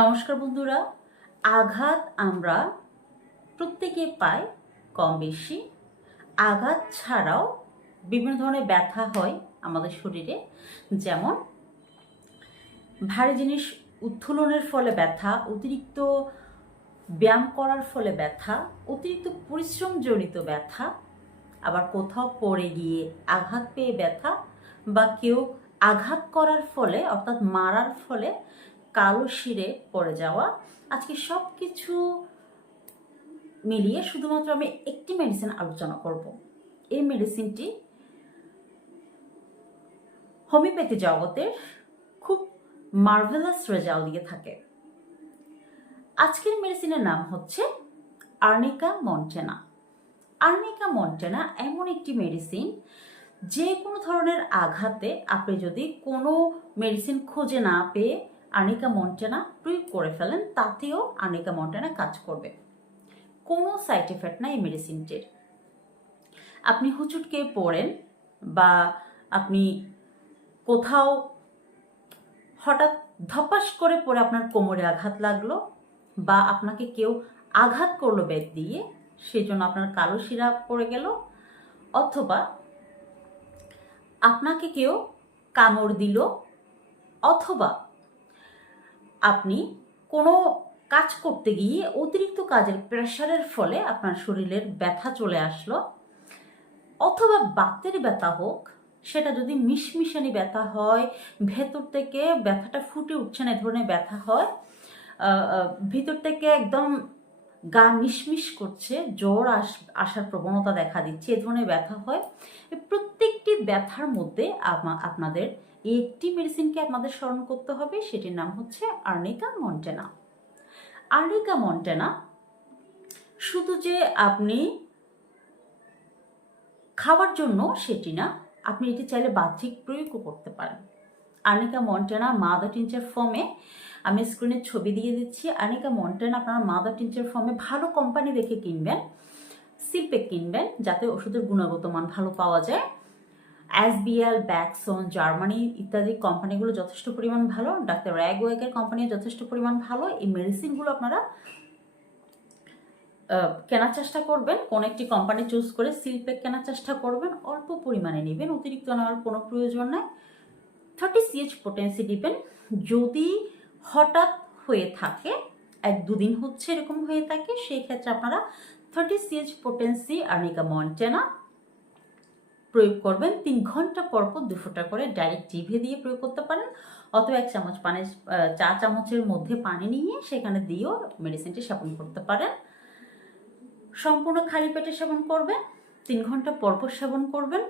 নমস্কার বন্ধুরা। আঘাত আমরা প্রত্যেকে পাই কম বেশি আঘাত ছাড়াও বিভিন্ন ধরনের ব্যথা হয় আমাদের শরীরে। যেমন ভারী জিনিস উত্তোলনের ফলে ব্যথা, অতিরিক্ত ব্যায়াম করার ফলে ব্যথা, অতিরিক্ত পরিশ্রমজনিত ব্যথা, আবার কোথাও পড়ে গিয়ে আঘাত পেয়ে ব্যথা বা কেউ আঘাত করার ফলে অর্থাৎ মারার ফলে কালো শিরে পড়ে যাওয়া। আজকে সব কিছু মিলিয়ে শুধুমাত্র আমি একটি মেডিসিন আলোচনা করব। এই মেডিসিনটি হোমিওপ্যাথি জগতের খুব মার্ভেলাস রেজাল্ট দিয়ে থাকে। আজকের মেডিসিনের নাম হচ্ছে আর্নিকা মন্টেনা। আর্নিকা মন্টেনা এমন একটি মেডিসিন যে কোনো ধরনের আঘাতে আপনি যদি কোনো মেডিসিন খুঁজে না পেয়ে আর্নিকা মন্টেনা প্রয়োগ করে ফেলেন, তাতেও আনিকা মন্টেনা কাজ করবে। কোনো সাইড এফেক্ট নাই এই মেডিসিনটির আপনি হুচুটকে পড়েন বা আপনি কোথাও হঠাৎ ধপাস করে পড়ে আপনার কোমরে আঘাত লাগল বা আপনাকে কেউ আঘাত করল বেদ দিয়ে সেই জন্য আপনার কালো শিরা পড়ে গেল, অথবা আপনাকে কেউ কামড় দিল, অথবা আপনি কোনো কাজ করতে গিয়ে অতিরিক্ত কাজের প্রেশারের ফলে আপনার শরীরের ব্যথা চলে আসলো, অথবা বাতের ব্যথা হোক, সেটা যদি মিশমিশানি ব্যথা হয়, ভেতর থেকে ব্যথাটা ফুটে উঠছে না, এ ধরনের ব্যথা হয় ভিতর থেকে একদম গা মিশমিশ করছে, জ্বর আস, আসার প্রবণতা দেখা দিচ্ছে, এ ধরনের ব্যথা হয়। প্রত্যেকটি ব্যথার মধ্যে আপনাদের একটি মেডিসিনকে আপনাদের স্মরণ করতে হবে, সেটির নাম হচ্ছে আর্নিকা মন্টেনা। আর্নিকা মন্টেনা শুধু যে আপনি খাওয়ার জন্য, সেটি না, আপনি এটি চাইলে বাহ্যিক প্রয়োগও করতে পারেন। আর্নিকা মন্টেনা মাদার টিনচার ফর্মে আমি স্ক্রিনে ছবি দিয়ে দিচ্ছি। আনিকা মন্টেনা, আপনারা মাদার টিনচার ফর্মে ভালো কোম্পানি দেখে কিনবেন সিলপে কিনবেন, যাতে ওষুধের গুণগত মান ভালো পাওয়া যায়। অ্যাসবিএল ব্যাকসন জার্মানি ইত্যাদি কোম্পানিগুলো যথেষ্ট পরিমাণ ভালো। ডাক্তার র্যাগওয়েগের কোম্পানি যথেষ্ট পরিমাণ ভালো। এই মেডিসিনগুলো আপনারা কেনার চেষ্টা করবেন। কোন একটি কোম্পানি চুজ করে সিলপ্যাক কেনার চেষ্টা করবেন। অল্প পরিমাণে নেবেন। অতিরিক্ত নেওয়ার কোনো প্রয়োজন নাই। থার্টি সিএইচ পোটেন্সি দিবেন যদি হঠাৎ হয়ে থাকে, এক দুদিন হচ্ছে এরকম হয়ে থাকে, সেই ক্ষেত্রে আপনারা thirty CH potency arnica montana প্রয়োগ করবেন। তিন ঘণ্টা পর পর দু ফোঁটা করে ডাইরেক্ট জিভে দিয়ে প্রয়োগ করতে পারেন, অথবা এক চামচ পানির চা চামচের মধ্যে পানি নিয়ে সেখানে দিয়েও মেডিসিনটি সেবন করতে পারেন। সম্পূর্ণ খালি পেটে সেবন করবেন, তিন ঘণ্টা পরপর সেবন করবেন।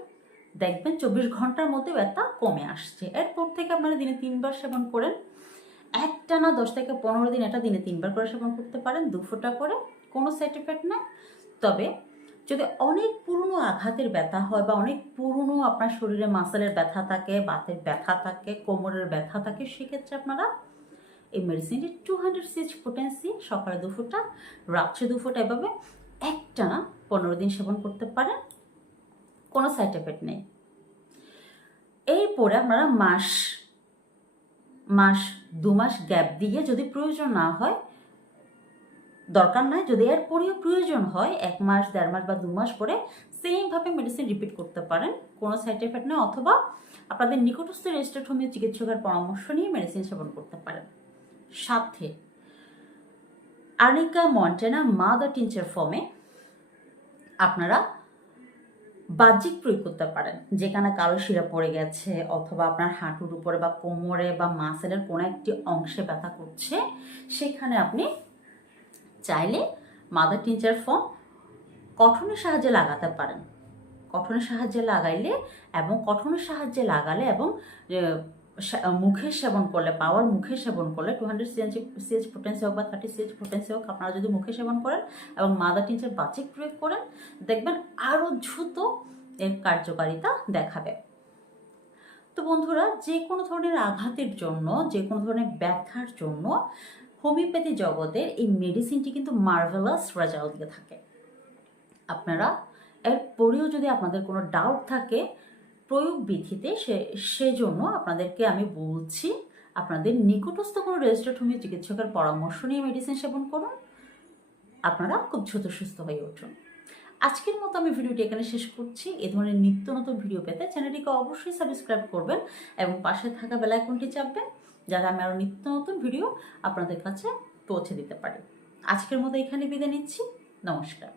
দেখবেন চব্বিশ ঘণ্টার মধ্যে ব্যথা কমে আসছে। এরপর থেকে আপনারা দিনে তিনবার সেবন করেন। একটা না দশ থেকে পনেরো দিন এটা দিনে তিনবার করে সেবন করতে পারেন, দু করে, কোনো সাইড এফেক্ট নাই। তবে যদি অনেক পুরনো আঘাতের ব্যথা হয় বা অনেক পুরনো আপনার শরীরে মাসেলের ব্যথা থাকে, বাতের ব্যথা থাকে, কোমরের ব্যথা থাকে, সেক্ষেত্রে আপনারা এই মেডিসিনটি টু হান্ড্রেড সিএচ পোটেন্সি সকালে দু ফোঁটা, রাত্রে দু এভাবে একটানা পনেরো দিন সেবন করতে পারেন। কোনো সাইড এফেক্ট নেই। এরপরে আপনারা মাস মাস, দু মাস গ্যাপ দিয়ে যদি প্রয়োজন না হয়, দরকার নয় যদি এর পরেও প্রয়োজন হয়, এক মাস, দেড় মাস বা দু মাস পরে সেমভাবে মেডিসিন রিপিট করতে পারেন, কোনো সাইড এফেক্ট নয় অথবা আপনাদের নিকটস্থ রেজিস্টার্ড হোমিও চিকিৎসকের পরামর্শ নিয়ে মেডিসিন সেবন করতে পারেন। সাথে আর্নিকা মন্টেনা মাদার টিনচার ফর্মে আপনারা বাহ্যিক প্রয়োগ করতে পারেন। যেখানে কালো শিরা পড়ে গেছে অথবা আপনার হাঁটুর উপরে বা কোমরে বা মাসেলের কোনো একটি অংশে ব্যথা করছে, সেখানে আপনি চাইলে মাদার টিনচার ফর্ম কঠনের সাহায্যে লাগাতে পারেন। কঠনের সাহায্যে লাগাইলে এবং কঠনের সাহায্যে লাগালে এবং মুখে সেবন করলে পাওয়ার মুখে সেবন করলে two hundred CNG CH potency হোক বা থার্টি সিএচ পোটেন্সি হোক, আপনারা যদি মুখে সেবন করেন এবং মাদার টিনচার বাচিক প্রয়োগ করেন, দেখবেন আরও দ্রুত এর কার্যকারিতা দেখাবে। তো বন্ধুরা, যে কোনো ধরনের আঘাতের জন্য, যে কোনো ধরনের ব্যথার জন্য হোমিওপ্যাথি জগতের এই মেডিসিনটি কিন্তু মার্ভেলাস রেজাল্ট দিয়ে থাকে। আপনারা এর পরেও যদি আপনাদের কোনো ডাউট থাকে প্রয়োগ বিধিতে সে, সেজন্য আপনাদেরকে আমি বলছি, আপনাদের নিকটস্থ কোনো রেজিস্টার্ড হোমিও চিকিৎসকের পরামর্শ নিয়ে মেডিসিন সেবন করুন। আপনারা খুব দ্রুত সুস্থ হয়ে উঠুন। আজকের মতো আমি ভিডিওটি এখানে শেষ করছি। এ ধরনের নিত্য নতুন ভিডিও পেতে চ্যানেলটিকে অবশ্যই সাবস্ক্রাইব করবেন এবং পাশে থাকা বেলাইকনটি চাপবেন, যাতে আমি আরও নিত্য নতুন ভিডিও আপনাদের কাছে পৌঁছে দিতে পারি। আজকের মতো এখানে বিদায় নিচ্ছি। নমস্কার।